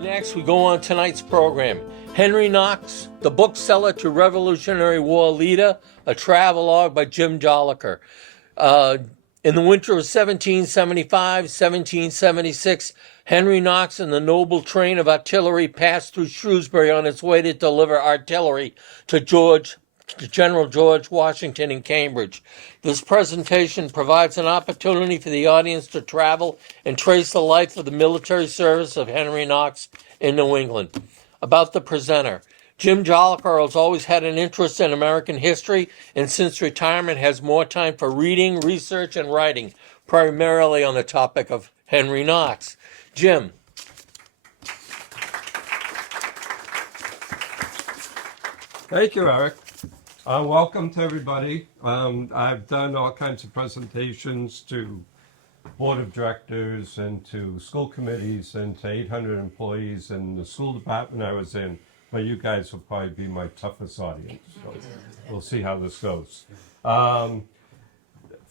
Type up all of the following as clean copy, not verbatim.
Next, we go on tonight's program. Henry Knox, The Bookseller to Revolutionary War Leader, a travelogue by Jim Jolliker. In the winter of 1775-1776, Henry Knox and the noble train of artillery passed through Shrewsbury on its way to deliver artillery to General George Washington in Cambridge. This presentation provides an opportunity for the audience to travel and trace the life of the military service of Henry Knox in New England. About the presenter. Jim Jolliker has always had an interest in American history, and since retirement has more time for reading, research, and writing, primarily on the topic of Henry Knox. Jim. Thank you, Eric. Welcome to everybody. I've done all kinds of presentations to board of directors and to school committees and to 800 employees in the school department I was in, but you guys will probably be my toughest audience. So we'll see how this goes. For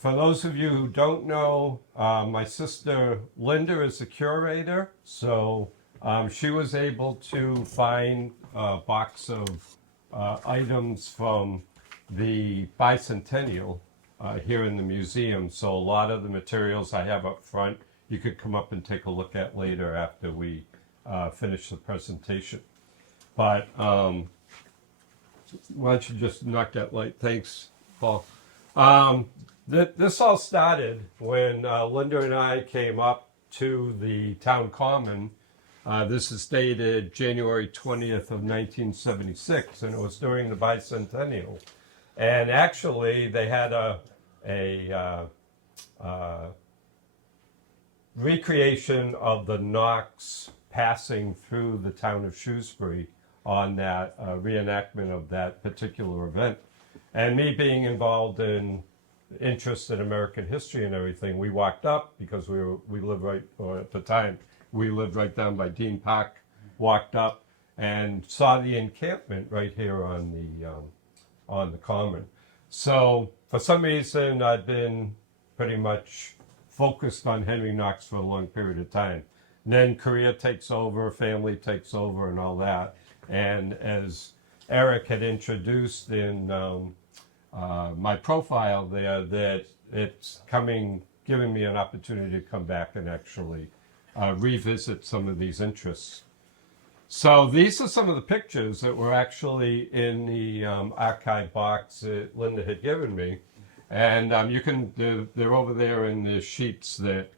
those of you who don't know, my sister Linda is a curator, so she was able to find a box of items from the bicentennial here in the museum. So a lot of the materials I have up front, you could come up and take a look at later after we finish the presentation. But why don't you just knock that light? Thanks, Paul. This all started when Linda and I came up to the town common. This is dated January 20th of 1976, and it was during the bicentennial. And actually, they had a recreation of the Knox passing through the town of Shrewsbury on that reenactment of that particular event. And me being involved in interest in American history and everything, we walked up because we lived right, or at the time, we lived right down by Dean Park, walked up and saw the encampment right here on the common. So for some reason, I've been pretty much focused on Henry Knox for a long period of time. And then career takes over, family takes over, and all that. And as Eric had introduced in my profile there, that it's giving me an opportunity to come back and actually revisit some of these interests. So these are some of the pictures that were actually in the archive box that Linda had given me. And they're over there in the sheets that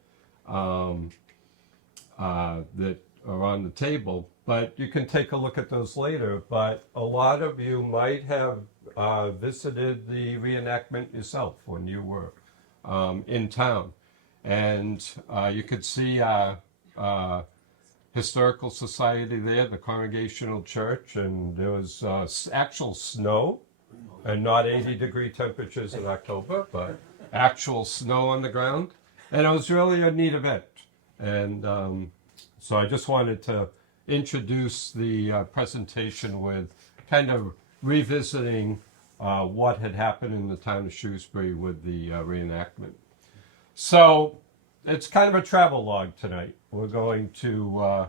that are on the table. But you can take a look at those later. But a lot of you might have visited the reenactment yourself when you were in town. And you could see Historical Society there, the Congregational Church, and there was actual snow, and not 80-degree temperatures in October, but actual snow on the ground. And it was really a neat event. And so I just wanted to introduce the presentation with kind of revisiting what had happened in the town of Shrewsbury with the reenactment. So it's kind of a travelogue tonight. We're going to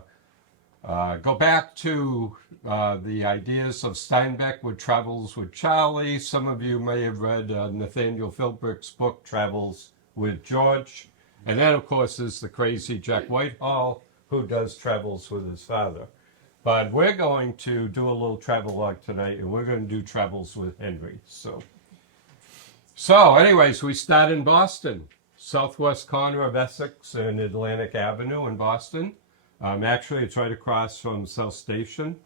go back to the ideas of Steinbeck with Travels with Charlie. Some of you may have read Nathaniel Philbrick's book, Travels with George. And then, of course, is the crazy Jack Whitehall, who does Travels with his father. But we're going to do a little travelogue tonight, and we're going to do Travels with Henry. So anyways, we start in Boston. Southwest corner of Essex and Atlantic Avenue in Boston. Actually, it's right across from South Station.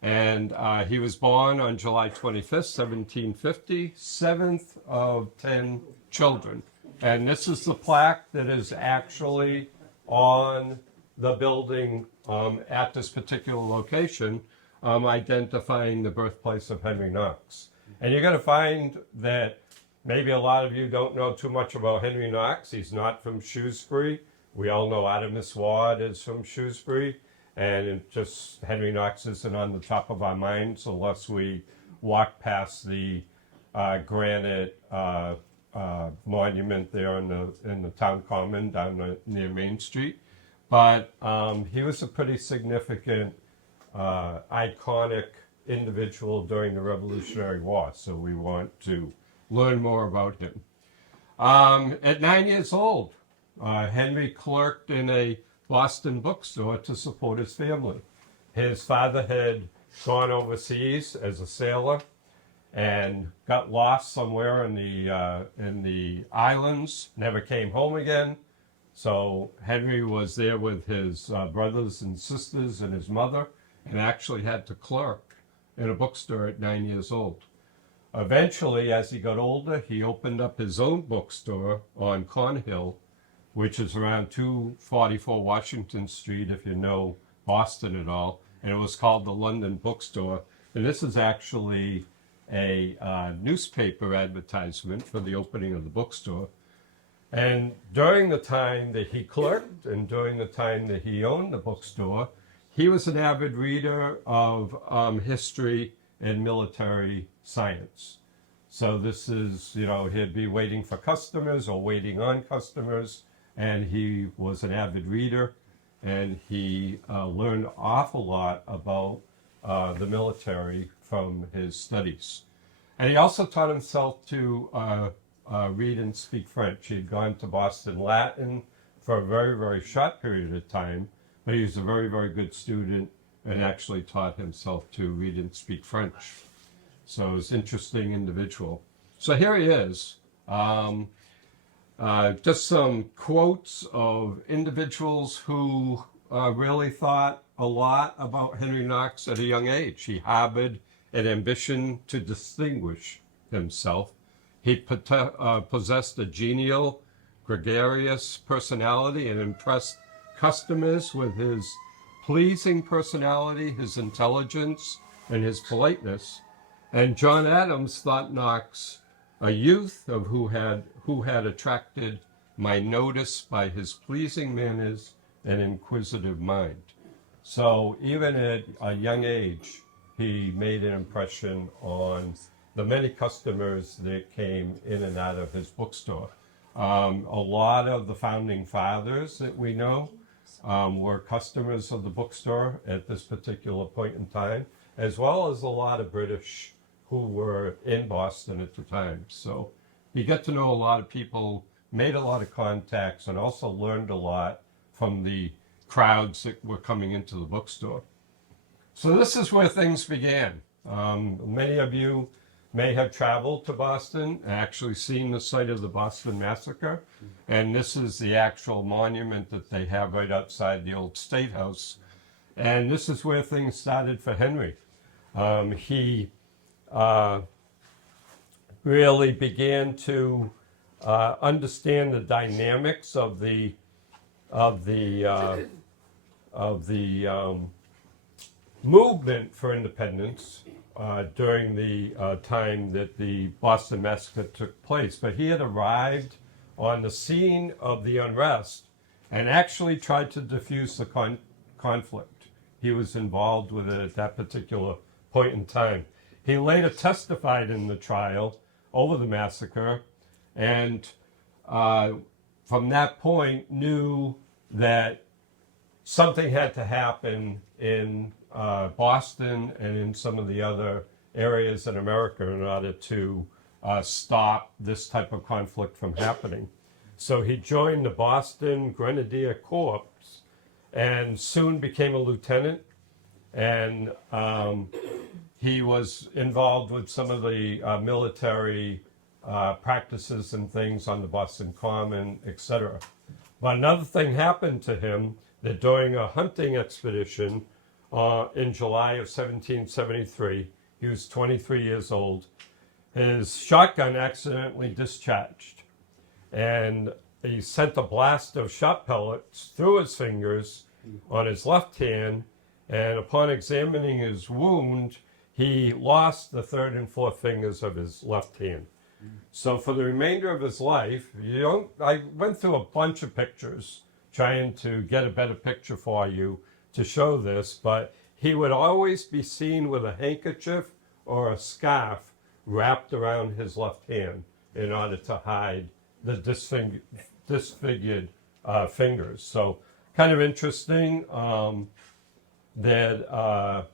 And he was born on July 25th, 1750, 7th of 10 children. And this is the plaque that is actually on the building at this particular location, identifying the birthplace of Henry Knox. And you're going to find that maybe a lot of you don't know too much about Henry Knox. He's not from Shrewsbury. We all know Artemus Ward is from Shrewsbury. And Henry Knox isn't on the top of our minds unless we walk past the granite monument there in the town common down near Main Street. but he was a pretty significant, iconic individual during the Revolutionary War, so we want to learn more about him. At 9 years old, Henry clerked in a Boston bookstore to support his family. His father had gone overseas as a sailor and got lost somewhere in the islands, never came home again. So Henry was there with his brothers and sisters and his mother, and actually had to clerk in a bookstore at 9 years old. Eventually, as he got older, he opened up his own bookstore on Cornhill, which is around 244 Washington Street, if you know Boston at all. And it was called the London Bookstore. And this is actually a newspaper advertisement for the opening of the bookstore. And during the time that he clerked and during the time that he owned the bookstore, he was an avid reader of history and military science. So this is, he'd be waiting for customers or waiting on customers, and he was an avid reader, and he learned an awful lot about the military from his studies. And he also taught himself to read and speak French. He'd gone to Boston Latin for a very, very short period of time, but he was a very, very good student and actually taught himself to read and speak French. So he was an interesting individual. So here he is. Just some quotes of individuals who really thought a lot about Henry Knox at a young age. He harbored an ambition to distinguish himself. He possessed a genial, gregarious personality and impressed customers with his pleasing personality, his intelligence, and his politeness. And John Adams thought Knox a youth of who had attracted my notice by his pleasing manners and inquisitive mind. So even at a young age, he made an impression on the many customers that came in and out of his bookstore. A lot of the founding fathers that we know were customers of the bookstore at this particular point in time, as well as a lot of British who were in Boston at the time. So you get to know a lot of people, made a lot of contacts, and also learned a lot from the crowds that were coming into the bookstore. So this is where things began. Many of you may have traveled to Boston and actually seen the site of the Boston Massacre. And this is the actual monument that they have right outside the old State House. And this is where things started for Henry. He really began to understand the dynamics of the movement for independence during the time that the Boston Massacre took place. But he had arrived on the scene of the unrest and actually tried to diffuse the conflict. He was involved with it at that particular point in time. He later testified in the trial over the massacre, and from that point knew that something had to happen in Boston and in some of the other areas in America in order to stop this type of conflict from happening. So he joined the Boston Grenadier Corps and soon became a lieutenant, and he was involved with some of the military practices and things on the Boston Common, etc. But another thing happened to him, that during a hunting expedition in July of 1773, he was 23 years old, his shotgun accidentally discharged. And he sent a blast of shot pellets through his fingers on his left hand, and upon examining his wound, he lost the third and fourth fingers of his left hand. So for the remainder of his life, I went through a bunch of pictures trying to get a better picture for you to show this, but he would always be seen with a handkerchief or a scarf wrapped around his left hand in order to hide the disfigured fingers. So kind of interesting that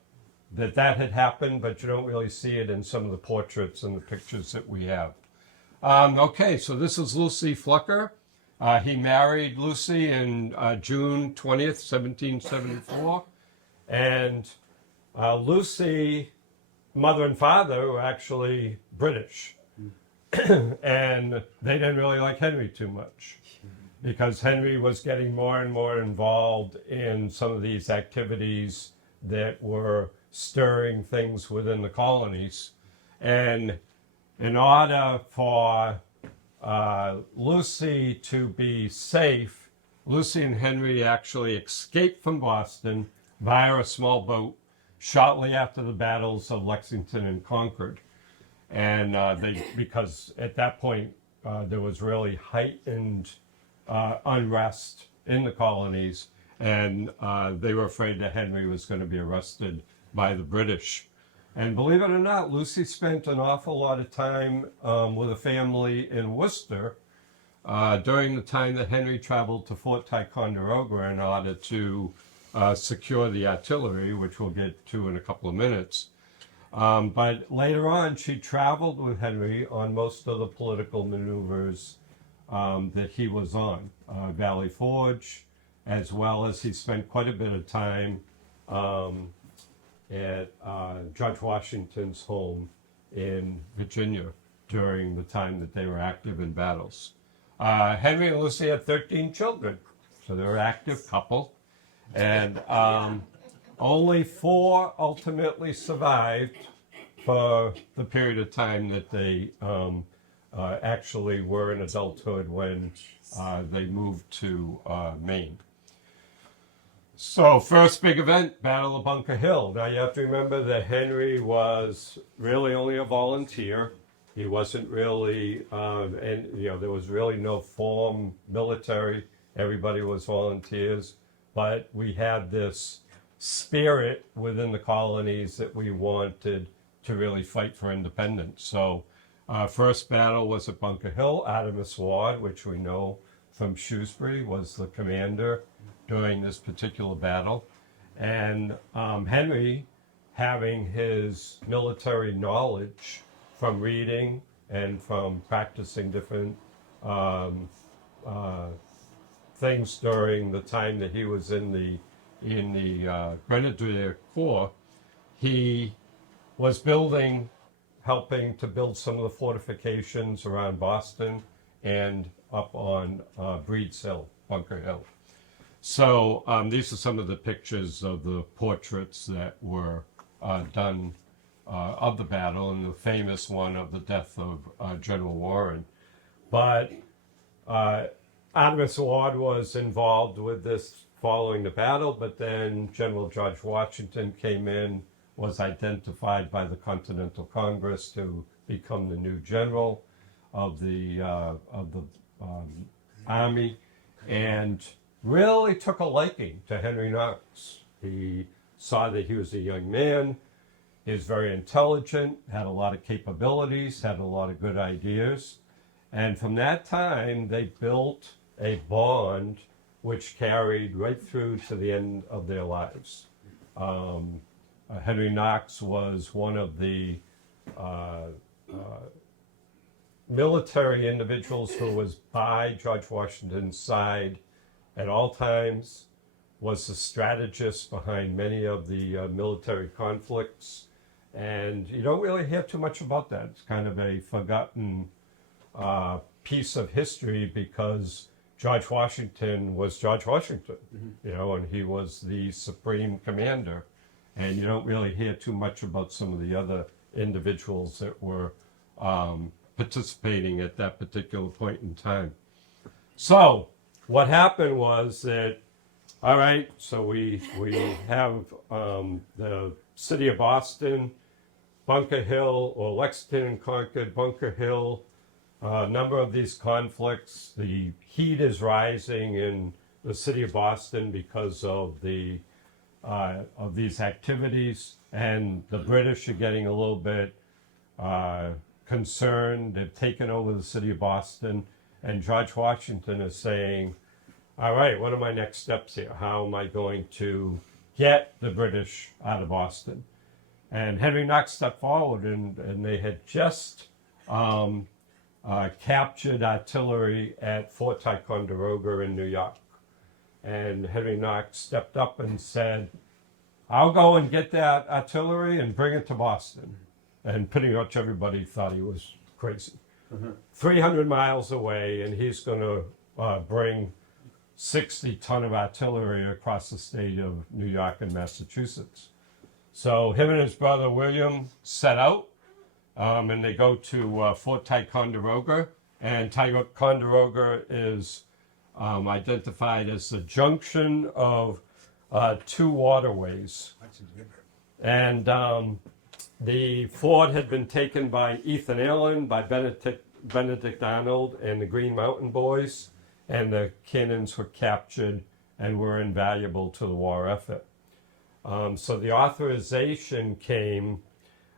had happened, but you don't really see it in some of the portraits and the pictures that we have. Okay, so this is Lucy Flucker. He married Lucy in June 20th, 1774. And Lucy, mother and father, were actually British. And they didn't really like Henry too much because Henry was getting more and more involved in some of these activities that were stirring things within the colonies. And in order for Lucy to be safe, Lucy and Henry actually escaped from Boston via a small boat shortly after the battles of Lexington and Concord. And because at that point there was really heightened unrest in the colonies, and they were afraid that Henry was going to be arrested by the British. And believe it or not, Lucy spent an awful lot of time with a family in Worcester during the time that Henry traveled to Fort Ticonderoga in order to secure the artillery, which we'll get to in a couple of minutes. But later on, she traveled with Henry on most of the political maneuvers that he was on, Valley Forge, as well as he spent quite a bit of time at George Washington's home in Virginia during the time that they were active in battles. Henry and Lucy had 13 children, so they were an active couple. And only 4 ultimately survived for the period of time that they actually were in adulthood when they moved to Maine. So first big event, Battle of Bunker Hill. Now you have to remember that Henry was really only a volunteer. He wasn't really, and there was really no formed military. Everybody was volunteers. But we had this spirit within the colonies that we wanted to really fight for independence. So first battle was at Bunker Hill. Artemus Ward, which we know from Shrewsbury, was the commander during this particular battle. And Henry, having his military knowledge from reading and from practicing different things during the time that he was in the Grenadier Corps, he was helping to build some of the fortifications around Boston and up on Breed's Hill, Bunker Hill. So these are some of the pictures of the portraits that were done of the battle, and the famous one of the death of General Warren. But Artemus Ward was involved with this following the battle, but then General George Washington came in, was identified by the Continental Congress to become the new general of the Army, and really took a liking to Henry Knox. He saw that he was a young man, he was very intelligent, had a lot of capabilities, had a lot of good ideas, and from that time they built a bond which carried right through to the end of their lives. Henry Knox was one of the military individuals who was by George Washington's side at all times, was the strategist behind many of the military conflicts, and you don't really hear too much about that. It's kind of a forgotten piece of history because George Washington was George Washington, and he was the supreme commander, and you don't really hear too much about some of the other individuals that were participating at that particular point in time. So what happened was that, all right, so we have the city of Boston, Bunker Hill, or Lexington and Concord, Bunker Hill, a number of these conflicts. The heat is rising in the city of Boston because of these activities, and the British are getting a little bit concerned. They've taken over the city of Boston, and George Washington is saying, all right, what are my next steps here? How am I going to get the British out of Boston? And Henry Knox stepped forward, and they had just captured artillery at Fort Ticonderoga in New York. And Henry Knox stepped up and said, I'll go and get that artillery and bring it to Boston. And pretty much everybody thought he was crazy. 300 miles away, and he's going to bring 60 ton of artillery across the state of New York and Massachusetts. So him and his brother William set out, and they go to Fort Ticonderoga. And Ticonderoga is identified as the junction of two waterways. And the fort had been taken by Ethan Allen, by Benedict Arnold, and the Green Mountain Boys, and the cannons were captured and were invaluable to the war effort. So the authorization came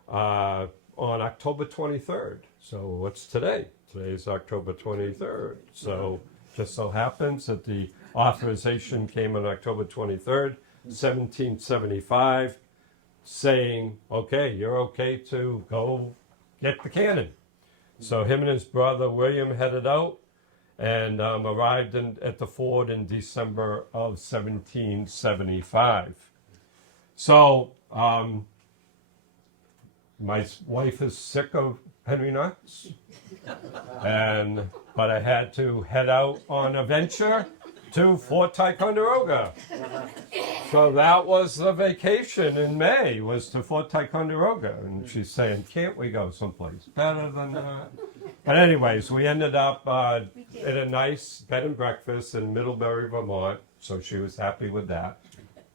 on October 23rd. So what's today? Today's October 23rd. So just so happens that the authorization came on October 23rd, 1775, saying, okay, you're okay to go get the cannon. So him and his brother William headed out and arrived at the fort in December of 1775. So my wife is sick of Henry Knox, but I had to head out on a venture to Fort Ticonderoga. So that was the vacation in May, was to Fort Ticonderoga. And she's saying, can't we go someplace better than that? But anyways, we ended up at a nice bed and breakfast in Middlebury, Vermont. So she was happy with that.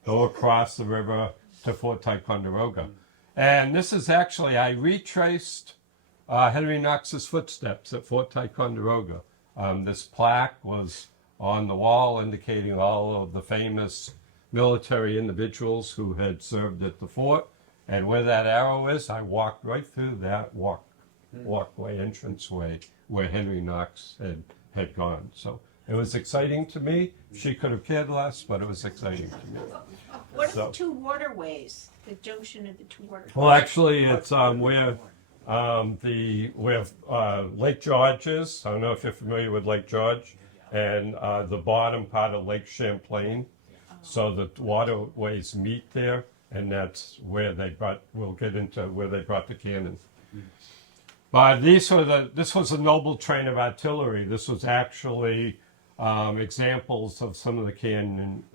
Go across the river to Fort Ticonderoga. And this is actually, I retraced Henry Knox's footsteps at Fort Ticonderoga. This plaque was on the wall indicating all of the famous military individuals who had served at the fort. And where that arrow is, I walked right through that walkway, entranceway, where Henry Knox had gone. So it was exciting to me. She could have cared less, but it was exciting to me. What are the two waterways? The junction of the two waterways? Well, actually, it's where Lake George is. I don't know if you're familiar with Lake George, and the bottom part of Lake Champlain. So the waterways meet there, and that's where we'll get into where they brought the cannon. But this was a noble train of artillery. This was actually examples of some of the cannon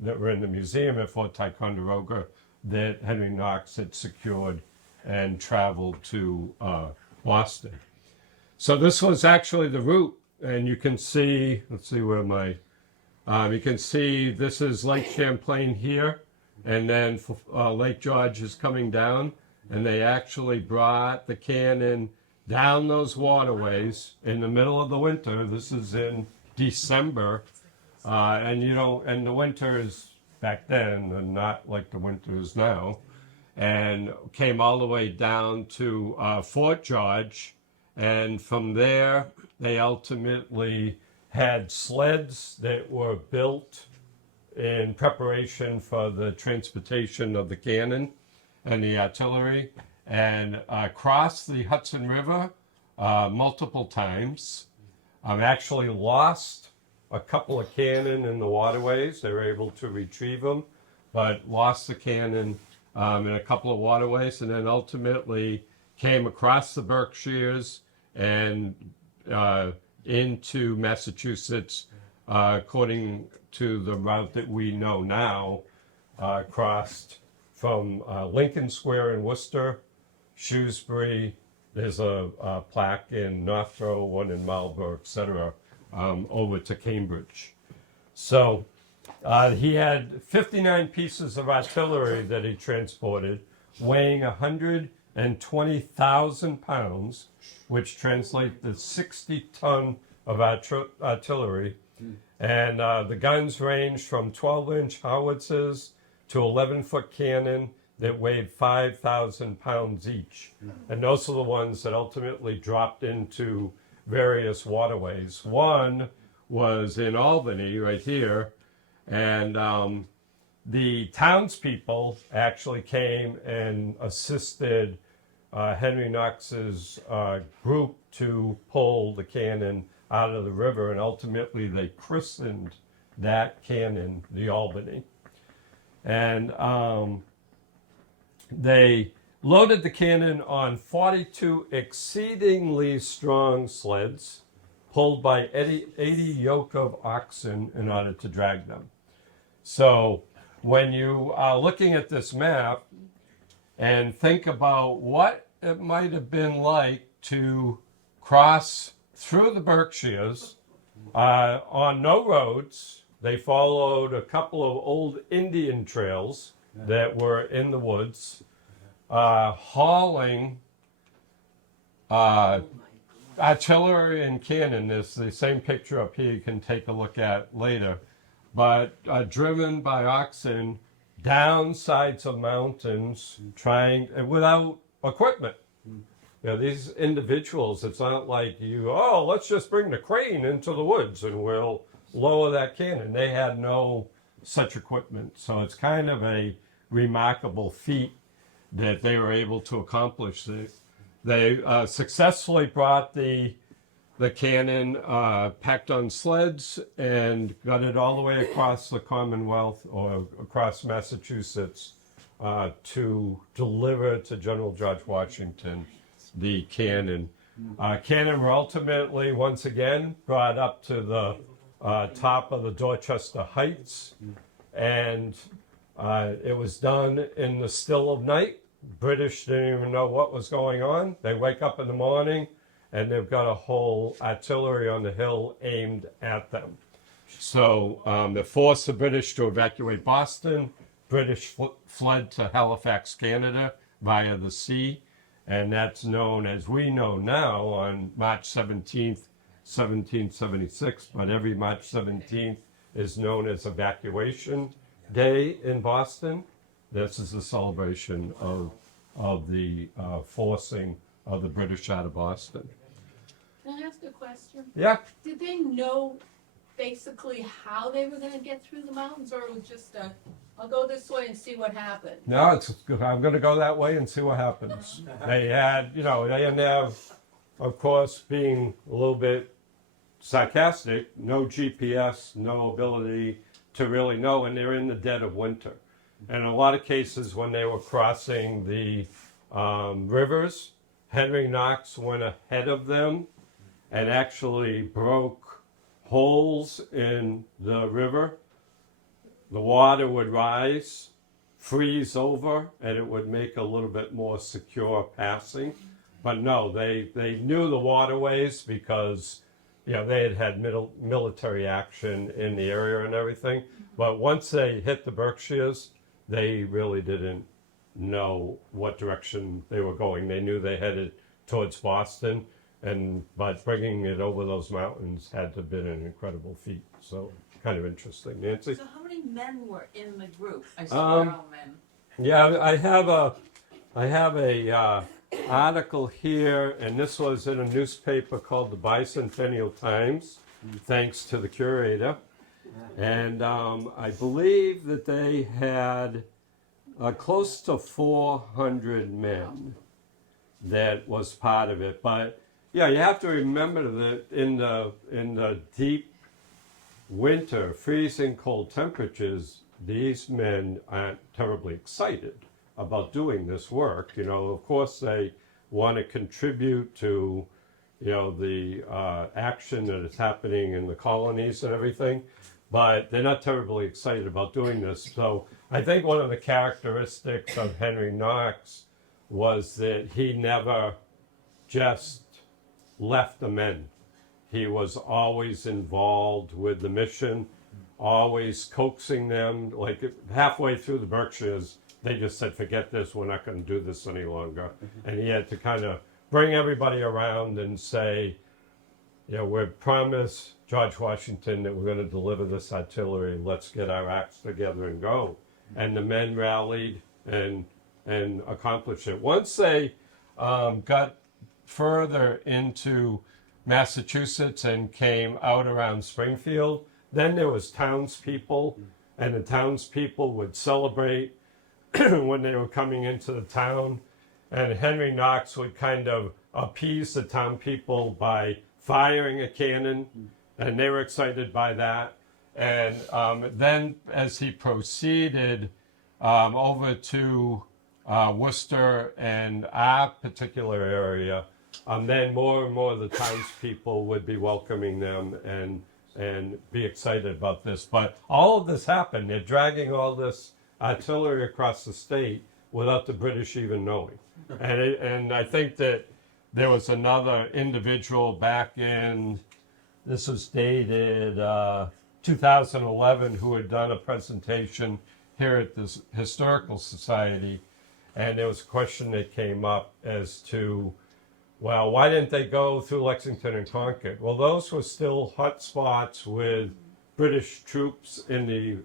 that were in the museum at Fort Ticonderoga that Henry Knox had secured and traveled to Boston. So this was actually the route, and you can see, let's see where you can see this is Lake Champlain here, and then Lake George is coming down, and they actually brought the cannon down those waterways in the middle of the winter. This is in December, and the winter is back then and not like the winter is now, and came all the way down to Fort George, and from there they ultimately had sleds that were built in preparation for the transportation of the cannon and the artillery, and crossed the Hudson River multiple times. Actually lost a couple of cannon in the waterways. They were able to retrieve them, but lost the cannon in a couple of waterways, and then ultimately came across the Berkshires and into Massachusetts, according to the route that we know now, crossed from Lincoln Square in Worcester, Shrewsbury. There's a plaque in Northborough, one in Marlborough, etc., over to Cambridge. So he had 59 pieces of artillery that he transported, weighing 120,000 pounds, which translates to 60 ton of artillery. And the guns ranged from 12-inch howitzers to 11-foot cannon that weighed 5,000 pounds each. And those are the ones that ultimately dropped into various waterways. One was in Albany, right here, and the townspeople actually came and assisted Henry Knox's group to pull the cannon out of the river, and ultimately they christened that cannon the Albany. And they loaded the cannon on 42 exceedingly strong sleds pulled by 80 yoke of oxen in order to drag them. So when you are looking at this map and think about what it might have been like to cross through the Berkshires on no roads, they followed a couple of old Indian trails that were in the woods, hauling artillery and cannon. There's the same picture up here you can take a look at later, but driven by oxen down sides of mountains, trying without equipment. You know, these individuals, it's not like let's just bring the crane into the woods and we'll lower that cannon. They had no such equipment. So it's kind of a remarkable feat that they were able to accomplish. They successfully brought the cannon packed on sleds and got it all the way across the Commonwealth or across Massachusetts to deliver to General George Washington the cannon. Cannon were ultimately, once again, brought up to the top of the Dorchester Heights, and it was done in the still of night. British didn't even know what was going on. They wake up in the morning, and they've got a whole artillery on the hill aimed at them. So they forced the British to evacuate Boston. British fled to Halifax, Canada, via the sea. And that's known, as we know now, on March 17th, 1776. But every March 17th is known as Evacuation Day in Boston. This is the celebration of the forcing of the British out of Boston. Can I ask a question? Yeah. Did they know basically how they were going to get through the mountains, or it was just I'll go this way and see what happens? No, I'm going to go that way and see what happens. They had, they didn't have, of course, being a little bit sarcastic, no GPS, no ability to really know, and they're in the dead of winter. And in a lot of cases, when they were crossing the rivers, Henry Knox went ahead of them and actually broke holes in the river. The water would rise, freeze over, and it would make a little bit more secure passing. But no, they knew the waterways because they had had military action in the area and everything. But once they hit the Berkshires, they really didn't know what direction they were going. They knew they headed towards Boston, but bringing it over those mountains had to have been an incredible feat. So kind of interesting. Nancy? So how many men were in the group? I saw they're all men. Yeah, I have a article here, and this was in a newspaper called the Bicentennial Times, thanks to the curator. And I believe that they had close to 400 men that was part of it. But yeah, you have to remember that in the deep winter, freezing cold temperatures, these men aren't terribly excited about doing this work. Of course, they want to contribute to, the action that is happening in the colonies and everything, but they're not terribly excited about doing this. So I think one of the characteristics of Henry Knox was that he never just left the men. He was always involved with the mission, always coaxing them. Like halfway through the Berkshires, they just said, forget this, we're not going to do this any longer. And he had to kind of bring everybody around and say, we promised George Washington that we're going to deliver this artillery, let's get our acts together and go. And the men rallied and accomplished it. Once they got further into Massachusetts and came out around Springfield. Then there was townspeople, and the townspeople would celebrate when they were coming into the town. And Henry Knox would kind of appease the town people by firing a cannon, and they were excited by that. And then as he proceeded over to Worcester and our particular area, then more and more of the townspeople would be welcoming them and be excited about this. But all of this happened. They're dragging all this artillery across the state without the British even knowing. And I think that there was another individual back in, this was dated 2011, who had done a presentation here at this Historical Society. And there was a question that came up as to, well, why didn't they go through Lexington and Concord? Well, those were still hot spots with British troops in the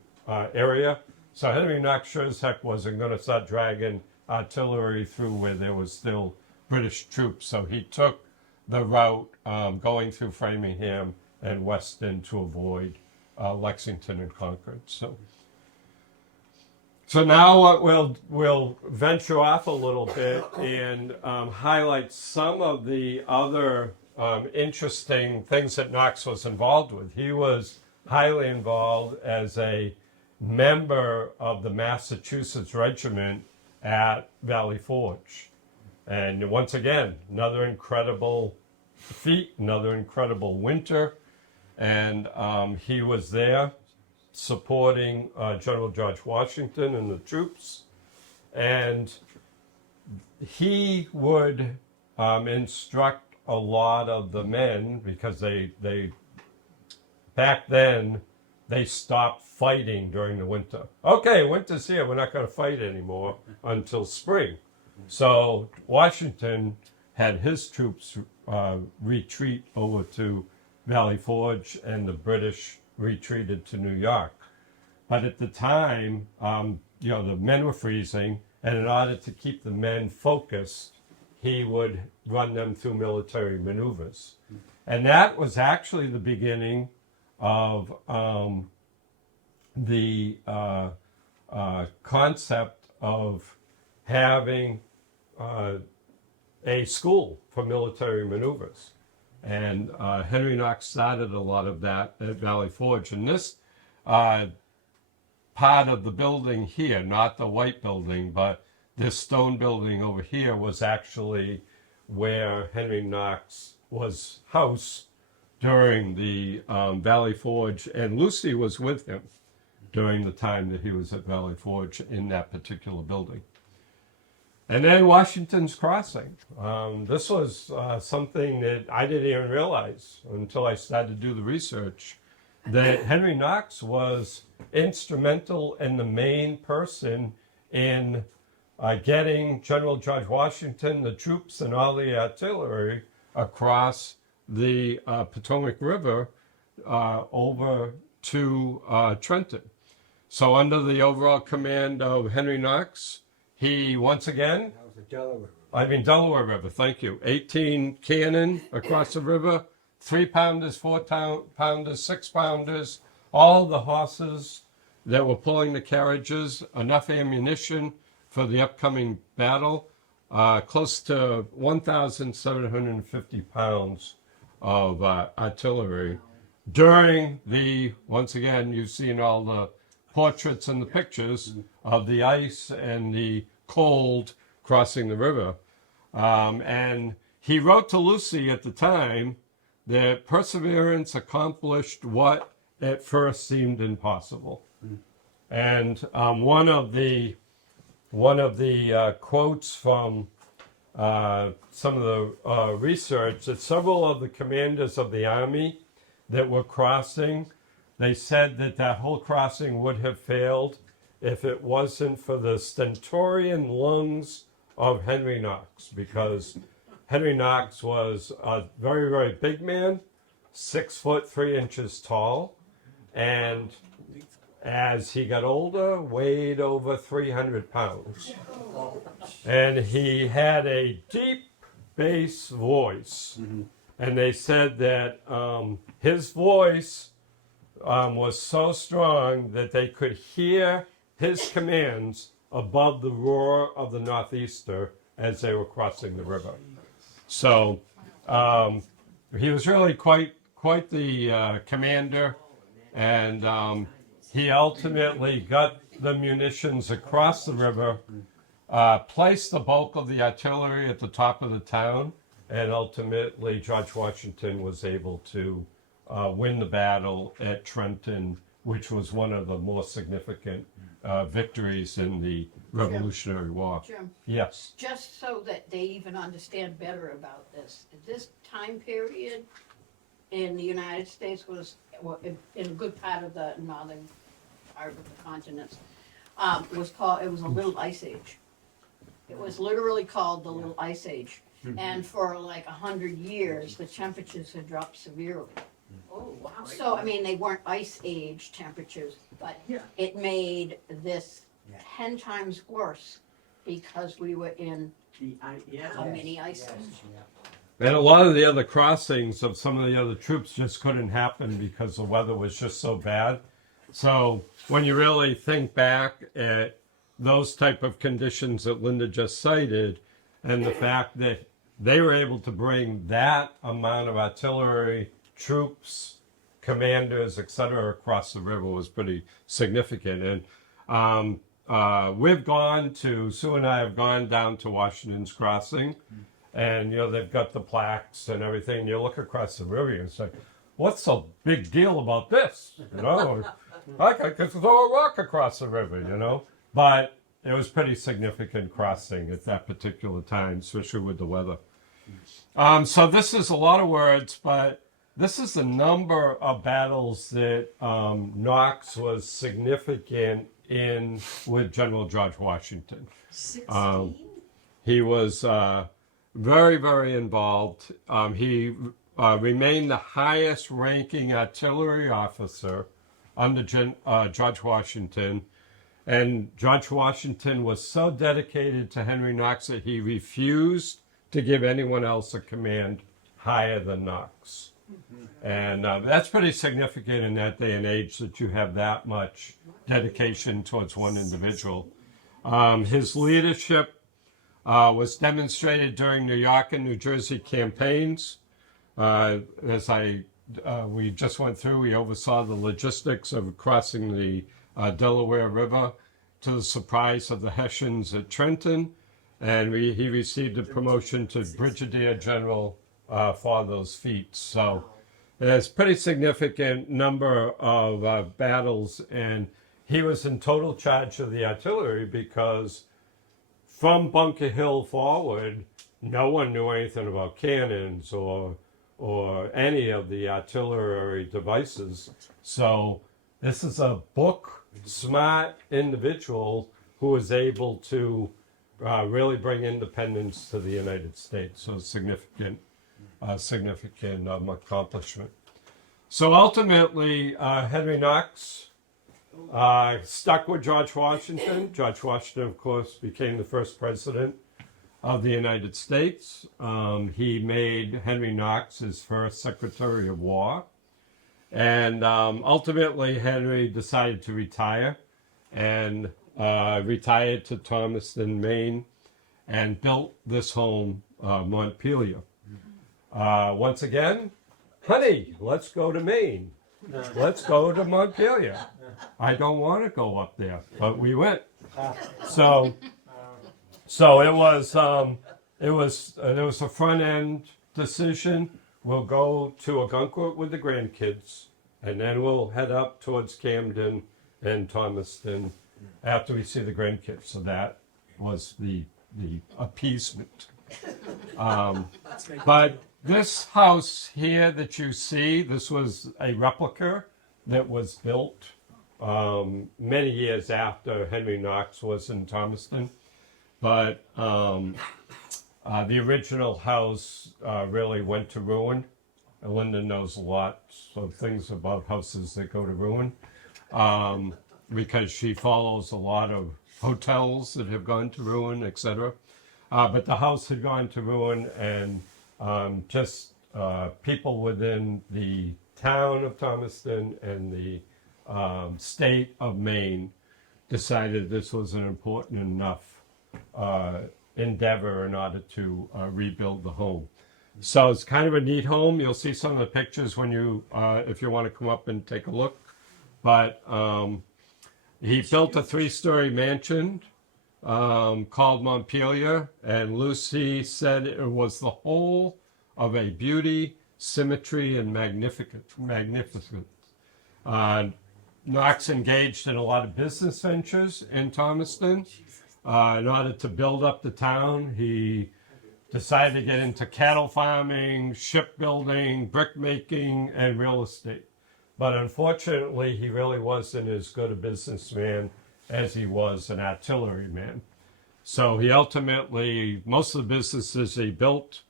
area. So Henry Knox sure as heck wasn't going to start dragging artillery through where there was still British troops. So he took the route going through Framingham and Weston to avoid Lexington and Concord. So now we'll venture off a little bit and highlight some of the other interesting things that Knox was involved with. He was highly involved as a member of the Massachusetts Regiment at Valley Forge. And once again, another incredible feat, another incredible winter. And he was there supporting General George Washington and the troops. And he would instruct a lot of the men, because they back then, they stopped fighting during the winter. Okay, winter's here, we're not going to fight anymore until spring. So Washington had his troops retreat over to Valley Forge, and the British retreated to New York. But at the time, the men were freezing, and in order to keep the men focused, he would run them through military maneuvers. And that was actually the beginning of the concept of having a school for military maneuvers. And Henry Knox started a lot of that at Valley Forge. And this part of the building here, not the white building, but this stone building over here, was actually where Henry Knox was housed during the Valley Forge. And Lucy was with him during the time that he was at Valley Forge in that particular building. And then Washington's Crossing. This was something that I didn't even realize until I started to do the research, that Henry Knox was instrumental and the main person in getting General George Washington, the troops, and all the artillery across the Potomac River over to Trenton. So under the overall command of Henry Knox, he once again, Delaware River, thank you. 18 cannon across the river, 3-pounders, 4-pounders, 6-pounders, all the horses that were pulling the carriages, enough ammunition for the upcoming battle, close to 1,750 pounds of artillery. During the, once again, you've seen all the portraits and the pictures of the ice and the cold crossing the river. And he wrote to Lucy at the time that perseverance accomplished what at first seemed impossible. And one of the quotes from some of the research, that several of the commanders of the army that were crossing, they said that that whole crossing would have failed if it wasn't for the stentorian lungs of Henry Knox, because Henry Knox was a very, very big man, 6 foot 3 inches tall, and as he got older, weighed over 300 pounds. And he had a deep bass voice. and they said that his voice was so strong that they could hear his commands above the roar of the northeaster as they were crossing the river. So he was really quite the commander, and he ultimately got the munitions across the river, placed the bulk of the artillery at the top of the town, and ultimately George Washington was able to win the battle at Trenton, which was one of the more significant victories in the Revolutionary War. Jim, Yes. just so that they even understand better about this time period in the United States was, well, in a good part of the northern part of the continent, was called, it was a little ice age. It was literally called the Little Ice Age. And for like 100 years, the temperatures had dropped severely. Oh, wow. So, I mean, they weren't ice age temperatures, but it made this 10 times worse because we were in a mini ice age. And a lot of the other crossings of some of the other troops just couldn't happen because the weather was just so bad. So when you really think back at those type of conditions that Linda just cited, and the fact that they were able to bring that amount of artillery, troops, commanders, etc., across the river was pretty significant. And we've gone to, Sue and I have gone down to Washington's Crossing, and they've got the plaques and everything. You look across the river and say, what's the big deal about this? I could throw a rock across the river, But it was pretty significant crossing at that particular time, especially with the weather. So this is a lot of words, but this is the number of battles that Knox was significant in with General George Washington. 16? He was very, very involved. He remained the highest ranking artillery officer under George Washington. And George Washington was so dedicated to Henry Knox that he refused to give anyone else a command higher than Knox. And that's pretty significant in that day and age that you have that much dedication towards one individual. His leadership was demonstrated during New York and New Jersey campaigns. We just went through, we oversaw the logistics of crossing the Delaware River to the surprise of the Hessians at Trenton, and he received a promotion to Brigadier General for those feats. So there's a pretty significant number of battles, and he was in total charge of the artillery because from Bunker Hill forward, no one knew anything about cannons or any of the artillery devices. So this is a book-smart individial who was able to really bring independence to the United States. So significant accomplishment. So ultimately, Henry Knox stuck with George Washington. George Washington, of course, became the first president of the United States. He made Henry Knox his first Secretary of War. And ultimately, Henry decided to retire and retired to Thomaston, Maine, and built this home, Montpelier. Once again, honey, let's go to Maine. Let's go to Montpelier. I don't want to go up there, but we went. So it was a front end decision. We'll go to Ogunquit with the grandkids, and then we'll head up towards Camden and Thomaston after we see the grandkids. So that was the appeasement. But this house here that you see, this was a replica that was built many years after Henry Knox was in Thomaston. But the original house really went to ruin. And Linda knows a lot of things about houses that go to ruin because she follows a lot of hotels that have gone to ruin, etc. But the house had gone to ruin, and just people within the town of Thomaston and the state of Maine decided this was an important enough endeavor in order to rebuild the home. So it's kind of a neat home. You'll see some of the pictures when you, if you want to come up and take a look. But he built a 3-story mansion called Montpelier, and Lucy said it was the whole of a beauty, symmetry, and magnificence. Knox engaged in a lot of business ventures in Thomaston. In order to build up the town, he decided to get into cattle farming, shipbuilding, brick making, and real estate. But unfortunately, he really wasn't as good a businessman as he was an artilleryman. So he ultimately, most of the businesses he built,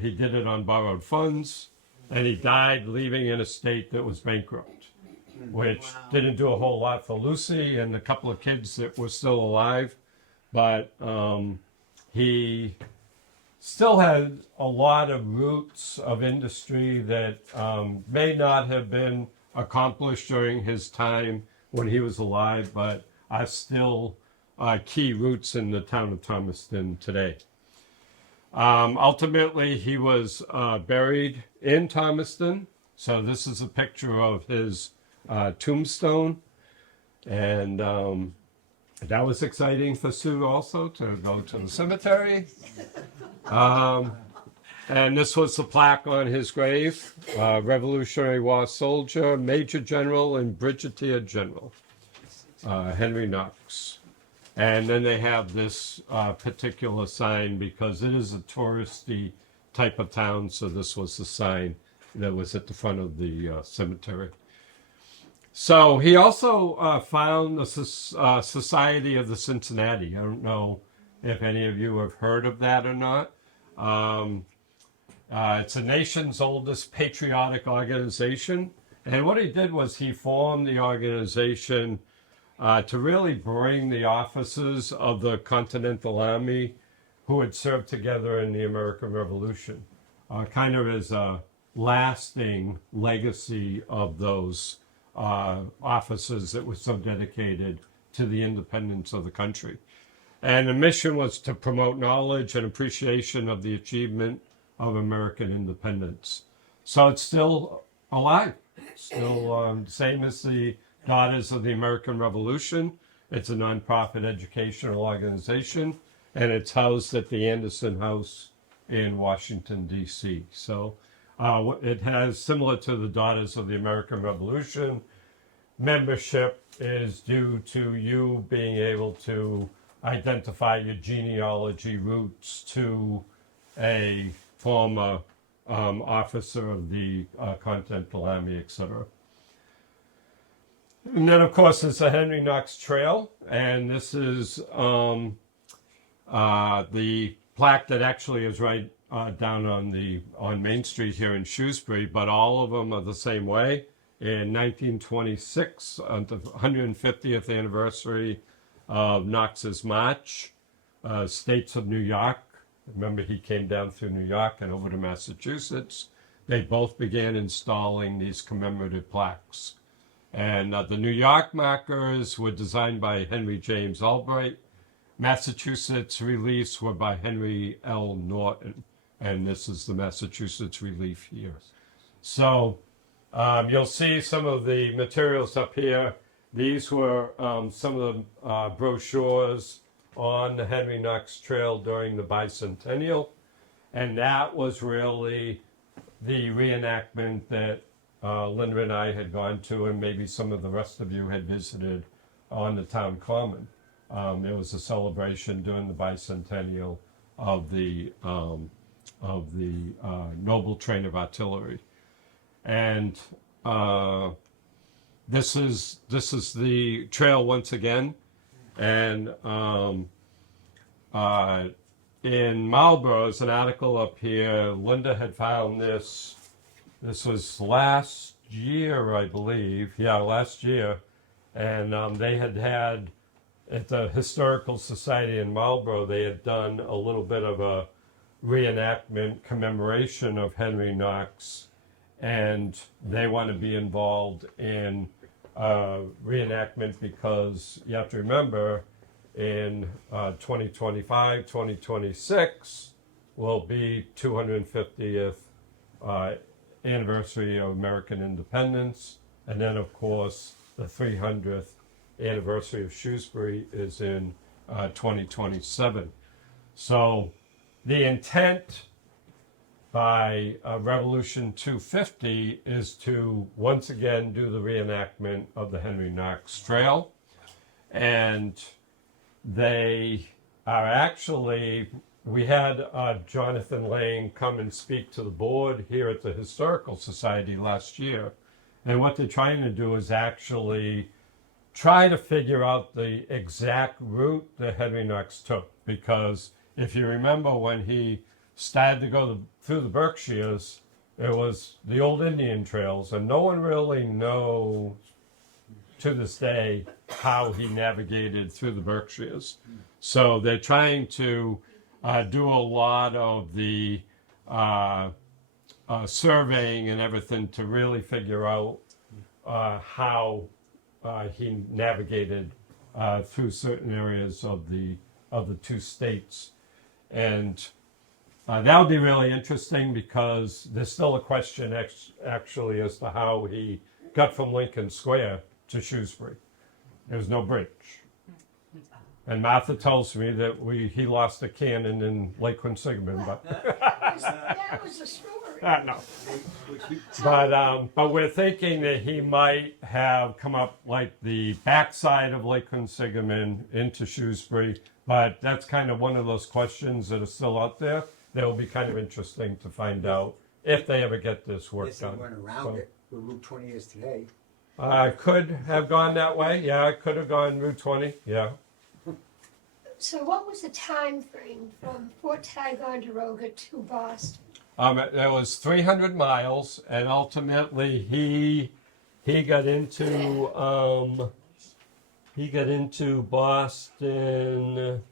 he did it on borrowed funds, and he died leaving an estate that was bankrupt, which didn't do a whole lot for Lucy and a couple of kids that were still alive. But he still had a lot of roots of industry that may not have been accomplished during his time when he was alive, but are still key roots in the town of Thomaston today. Ultimately, he was buried in Thomaston. So this is a picture of his tombstone. And that was exciting for Sue also to go to the cemetery. And this was the plaque on his grave, Revolutionary War soldier, Major General and Brigadier General, Henry Knox. And then they have this particular sign because it is a touristy type of town, so this was the sign that was at the front of the cemetery. So he also found the Society of the Cincinnati. I don't know if any of you have heard of that or not. It's the nation's oldest patriotic organization. And what he did was he formed the organization to really bring the officers of the Continental Army who had served together in the American Revolution, kind of as a lasting legacy of those officers that were so dedicated to the independence of the country. And the mission was to promote knowledge and appreciation of the achievement of American independence. So it's still alive, still same as the Daughters of the American Revolution. It's a nonprofit educational organization, and it's housed at the Anderson House in Washington, D.C. So it has, similar to the Daughters of the American Revolution, membership is due to you being able to identify your genealogy roots to a former officer of the Continental Army, etc. And then, of course, there's the Henry Knox Trail, and this is the plaque that actually is right down on Main Street here in Shrewsbury, but all of them are the same way. In 1926, on the 150th anniversary of Knox's march, states of New York, remember he came down through New York and over to Massachusetts, they both began installing these commemorative plaques. And the New York markers were designed by Henry James Albright. Massachusetts reliefs were by Henry L. Norton. And this is the Massachusetts relief here. So you'll see some of the materials up here. These were some of the brochures on the Henry Knox Trail during the bicentennial. And that was really the reenactment that Linda and I had gone to, and maybe some of the rest of you had visited on the town common. It was a celebration during the bicentennial of the noble train of artillery, and this is the trail once again, and in Marlborough, there's an article up here. Linda had found this. This was last year, I believe. Yeah, last year. And they had at the Historical Society in Marlborough, they had done a little bit of reenactment commemoration of Henry Knox, and they want to be involved in reenactment because you have to remember in 2025, 2026 will be 250th anniversary of American independence, and then of course the 300th anniversary of Shrewsbury is in 2027. So the intent by Revolution 250 is to once again do the reenactment of the Henry Knox Trail. And they are actually, we had Jonathan Lane come and speak to the board here at the Historical Society last year. And what they're trying to do is actually try to figure out the exact route that Henry Knox took. Because if you remember when he started to go through the Berkshires, it was the old Indian trails, and no one really knows to this day how he navigated through the Berkshires. So they're trying to do a lot of the surveying and everything to really figure out how he navigated through certain areas of the two states. And that would be really interesting because there's still a question actually as to how he got from Lincoln Square to Shrewsbury. There's no bridge. And Martha tells me that he lost a cannon in Lake Quinsigamon, but That was a story. no. But we're thinking that he might have come up like the backside of Lake Quinsigamon into Shrewsbury. But that's kind of one of those questions that are still out there. That will be kind of interesting to find out if they ever get this work Yes, they done. went around it, where Route 20 is today. I could have gone that way. Yeah, I could have gone Route 20. Yeah. So what was the time frame from Fort Ticonderoga to Boston? It was 300 miles, and ultimately he got into Boston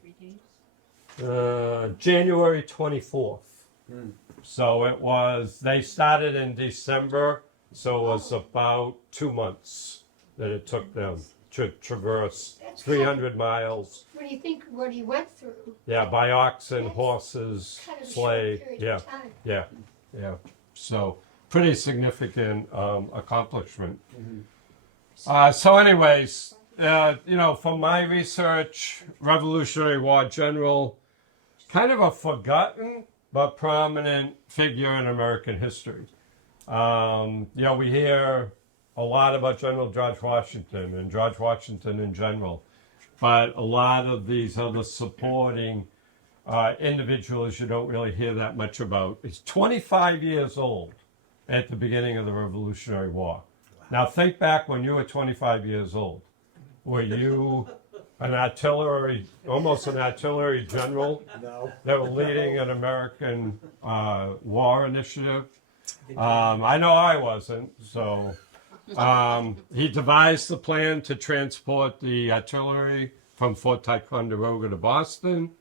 January 24th. So it was. They started in December, so it was about 2 months that it took them to traverse That's 300 miles. When you think what he went through, Yeah, by oxen, That's horses, kind of a short sleigh. period Yeah. of time. Yeah. So pretty significant accomplishment. So anyways, from my research, Revolutionary War general, kind of a forgotten but prominent figure in American history. We hear a lot about General George Washington and George Washington in general, but a lot of these other supporting individuals you don't really hear that much about. He's 25 years old at the beginning of the Revolutionary War. Now think back when you were 25 years old. Were you almost an artillery general No. that were leading an American war initiative? I know I wasn't, so he devised the plan to transport the artillery from Fort Ticonderoga to Boston.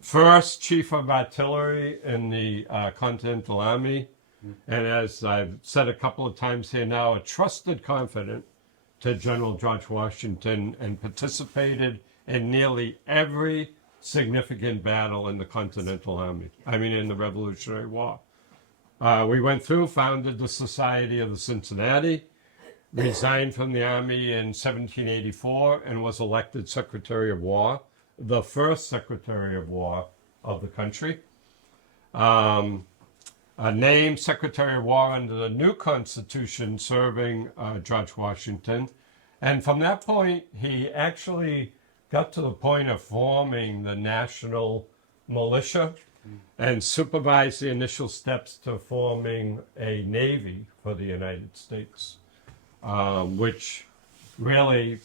First chief of artillery in the Continental Army, and as I've said a couple of times here now, a trusted confidant to General George Washington, and participated in nearly every significant battle in the Continental Army. In the Revolutionary War. We went through, founded the Society of the Cincinnati, resigned from the Army in 1784, and was elected Secretary of War, the first Secretary of War of the country. Named Secretary of War under the new Constitution, serving George Washington. And from that point, he actually got to the point of forming the National Militia and supervised the initial steps to forming a Navy for the United States, which really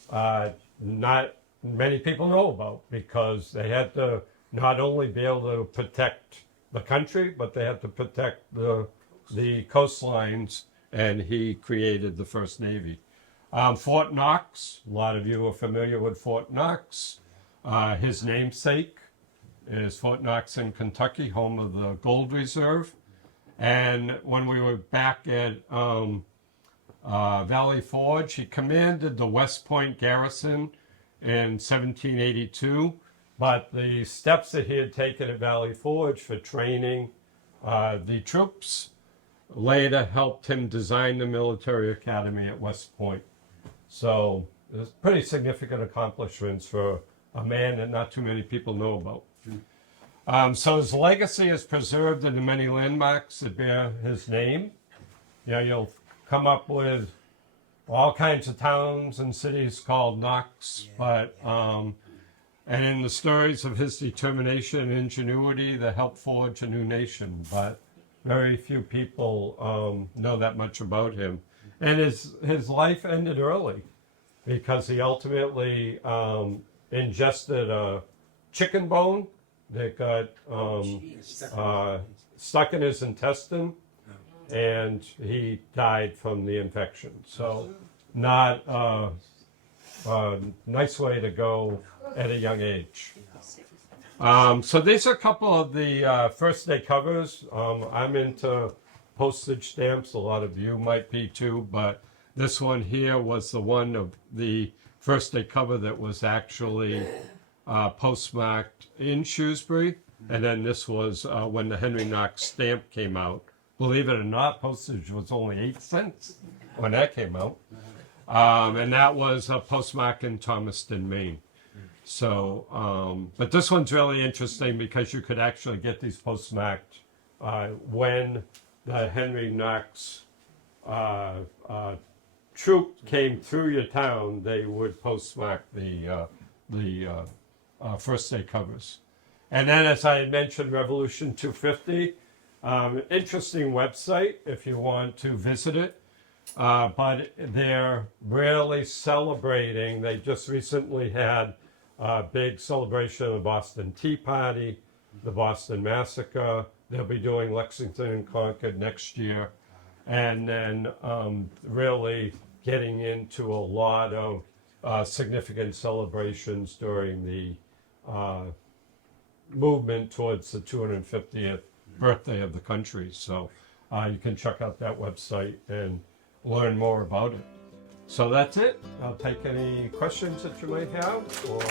not many people know about, because they had to not only be able to protect the country, but they had to protect the coastlines, and he created the first Navy. Fort Knox, a lot of you are familiar with Fort Knox. His namesake, is Fort Knox in Kentucky, home of the Gold Reserve. And when we were back at Valley Forge, he commanded the West Point garrison in 1782. But the steps that he had taken at Valley Forge for training the troops later helped him design the military academy at West Point. So there's pretty significant accomplishments for a man that not too many people know about. So his legacy is preserved in the many landmarks that bear his name. You know, you'll come up with all kinds of towns and cities called Knox, but and in the stories of his determination and ingenuity that helped forge a new nation, but very few people know that much about him. And his life ended early because he ultimately ingested a chicken bone that got stuck in his intestine, and he died from the infection. So not a nice way to go at a young age. So these are a couple of the first day covers. I'm into postage stamps. A lot of you might be too, but this one here was the one of the first day cover that was actually postmarked in Shrewsbury. And then this was when the Henry Knox stamp came out. Believe it or not, postage was only 8 cents when that came out. And that was a postmark in Thomaston, Maine. So, but this one's really interesting because you could actually get these postmarked when the Henry Knox troop came through your town. They would postmark the first day covers. And then, as I had mentioned, Revolution 250, interesting website if you want to visit it. But they're really celebrating. They just recently had a big celebration of the Boston Tea Party, the Boston Massacre. They'll be doing Lexington and Concord next year. And then really getting into a lot of significant celebrations during the movement towards the 250th birthday of the country. So you can check out that website and learn more about it. So that's it. I'll take any questions that you might have, or